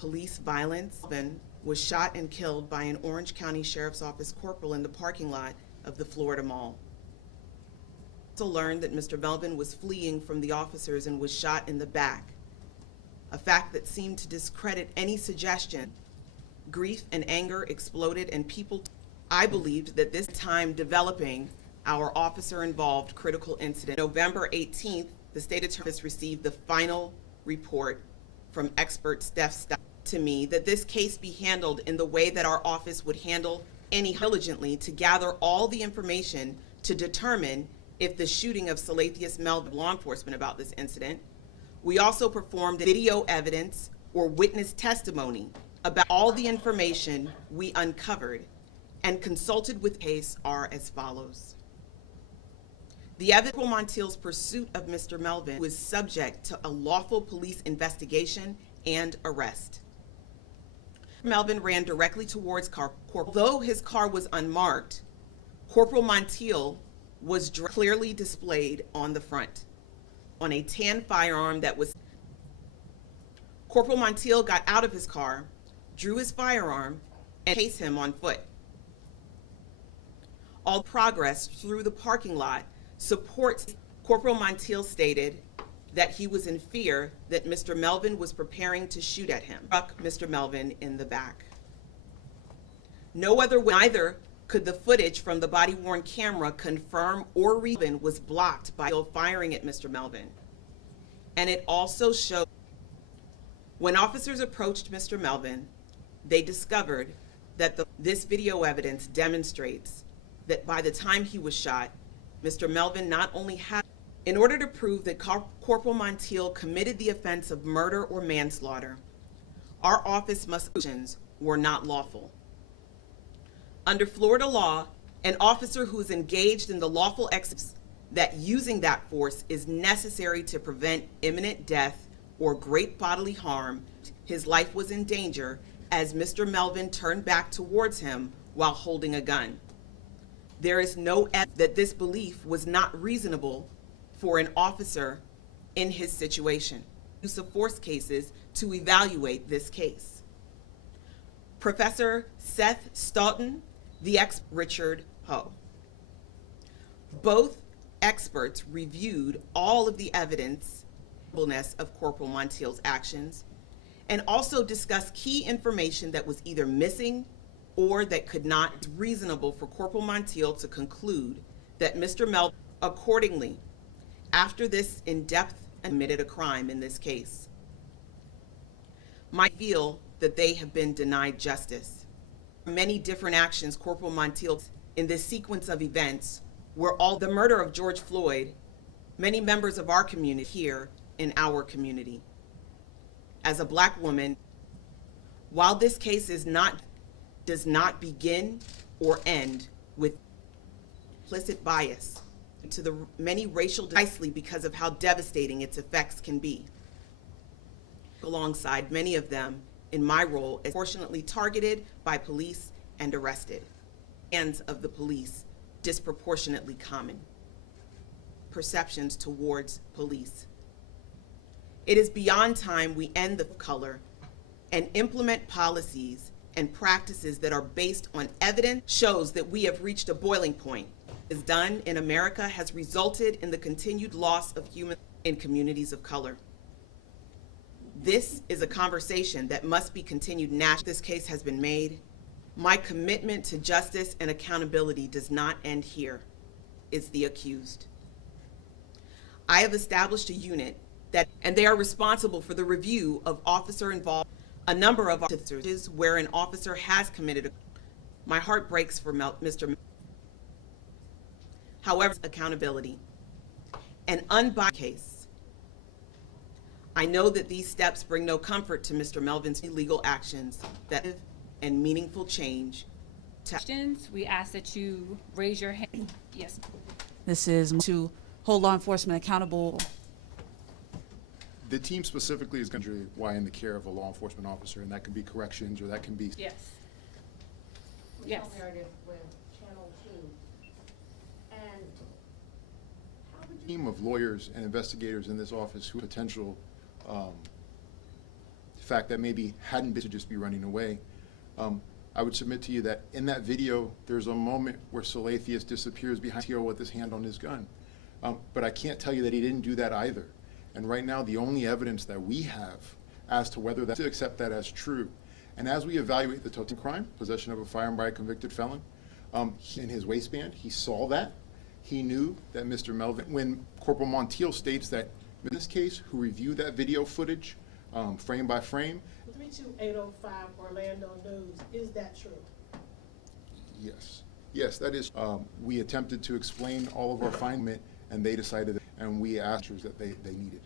police violence. Melvin was shot and killed by an Orange County Sheriff's Office corporal in the parking lot of the Florida Mall. Also learned that Mr. Melvin was fleeing from the officers and was shot in the back, a fact that seemed to discredit any suggestion. Grief and anger exploded, and I believed that this time developing our officer-involved critical incident. November 18th, the State Attorney's Office received the final report from expert Steph Stein to me that this case be handled in the way that our office would handle any diligently to gather all the information to determine if the shooting of Salathius Melvin, law enforcement about this incident. We also performed video evidence or witness testimony about all the information we uncovered and consulted with case are as follows. The evidence Montiel's pursuit of Mr. Melvin was subject to a lawful police investigation and arrest. Melvin ran directly towards Corporal. Though his car was unmarked, Corporal Montiel was clearly displayed on the front on a tan firearm that was. Corporal Montiel got out of his car, drew his firearm, and chased him on foot. All progress through the parking lot supports. Corporal Montiel stated that he was in fear that Mr. Melvin was preparing to shoot at him. Struck Mr. Melvin in the back. No other way, neither could the footage from the body-worn camera confirm or Melvin was blocked by firing at Mr. Melvin. And it also showed when officers approached Mr. Melvin, they discovered that this video evidence demonstrates that by the time he was shot, Mr. Melvin not only had, in order to prove that Corporal Montiel committed the offense of murder or manslaughter, our office actions were not lawful. Under Florida law, an officer who is engaged in the lawful exercise that using that force is necessary to prevent imminent death or great bodily harm, his life was in danger as Mr. Melvin turned back towards him while holding a gun. There is no evidence that this belief was not reasonable for an officer in his situation. Use of force cases to evaluate this case. Professor Seth Stoughton, the expert Richard Ho. Both experts reviewed all of the evidence of Corporal Montiel's actions and also discussed key information that was either missing or that could not be reasonable for Corporal Montiel to conclude that Mr. Melvin accordingly, after this in-depth, admitted a crime in this case. Might feel that they have been denied justice. Many different actions Corporal Montiel in this sequence of events were all the murder of George Floyd, many members of our community here in our community. As a Black woman, while this case does not begin or end with implicit bias to the many racial, precisely because of how devastating its effects can be. Alongside many of them in my role as proportionately targeted by police and arrested. Hands of the police disproportionately common. Perceptions towards police. It is beyond time we end the color and implement policies and practices that are based on evidence shows that we have reached a boiling point. Is done in America has resulted in the continued loss of human in communities of color. This is a conversation that must be continued nationally. This case has been made. My commitment to justice and accountability does not end here, is the accused. I have established a unit and they are responsible for the review of officer involved. A number of officers where an officer has committed my heart breaks for Mr. However, accountability. An unbiased case. I know that these steps bring no comfort to Mr. Melvin's illegal actions and meaningful change. We ask that you raise your hand. Yes. This is to hold law enforcement accountable. The team specifically is going to why in the care of a law enforcement officer, and that can be corrections or that can be. Yes. Yes. With Channel 2. And how would you Team of lawyers and investigators in this office who potential fact that maybe hadn't been to just be running away. I would submit to you that in that video, there's a moment where Salathius disappears behind Tio with his hand on his gun. But I can't tell you that he didn't do that either. And right now, the only evidence that we have as to whether that's to accept that as true. And as we evaluate the total crime, possession of a firearm by a convicted felon, in his waistband, he saw that. He knew that Mr. Melvin, when Corporal Montiel states that in this case, who reviewed that video footage, frame by frame. 32805 Orlando News, is that true? Yes. Yes, that is. We attempted to explain all of our findings, and they decided, and we asked that they needed.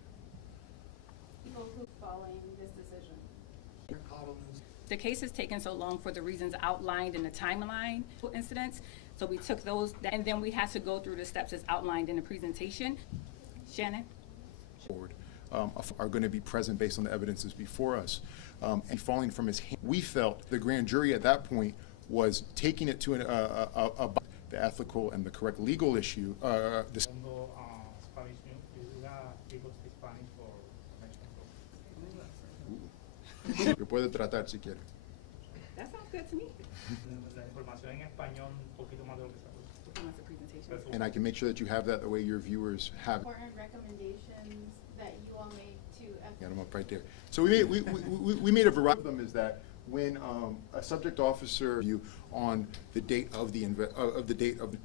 People who following this decision. The case has taken so long for the reasons outlined in the timeline incidents. So we took those, and then we had to go through the steps as outlined in the presentation. Shannon? Forward, are going to be present based on the evidences before us. And falling from his hand, we felt the grand jury at that point was taking it to the ethical and the correct legal issue. Spanish News. Is that able to speak Spanish for Que puede tratar si quiere. That sounds good to me. La información en español un poquito más de lo que sabe. Looking at the presentation. And I can make sure that you have that the way your viewers have it. Important recommendations that you all made to Got them up right there. So we made a variety of them. Is that when a subject officer review on the date of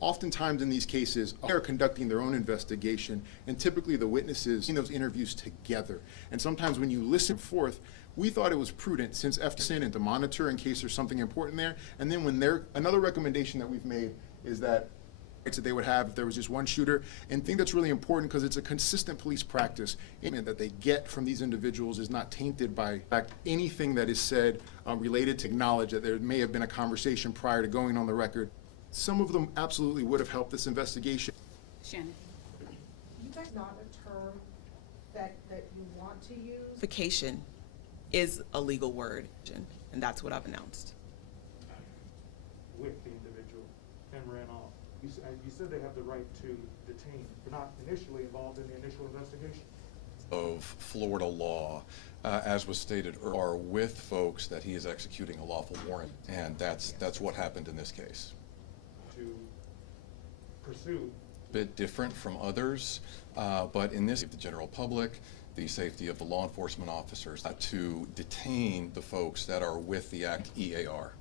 oftentimes in these cases they're conducting their own investigation, and typically the witnesses in those interviews together. And sometimes when you listen forth, we thought it was prudent since FNN and to monitor in case there's something important there. And then when another recommendation that we've made is that they would have if there was just one shooter, and I think that's really important because it's a consistent police practice that they get from these individuals is not tainted by in fact, anything that is said related to acknowledge that there may have been a conversation prior to going on the record. Some of them absolutely would have helped this investigation. Shannon? You guys not a term that you want to use? Vacation is a legal word, and that's what I've announced. With the individual and ran off. You said they have the right to detain. They're not initially involved in the initial investigation. Of Florida law, as was stated, are with folks that he is executing a lawful warrant, and that's what happened in this case. To pursue. Bit different from others, but in this, the general public, the safety of the law enforcement officers, to detain the folks that are with the act EAR.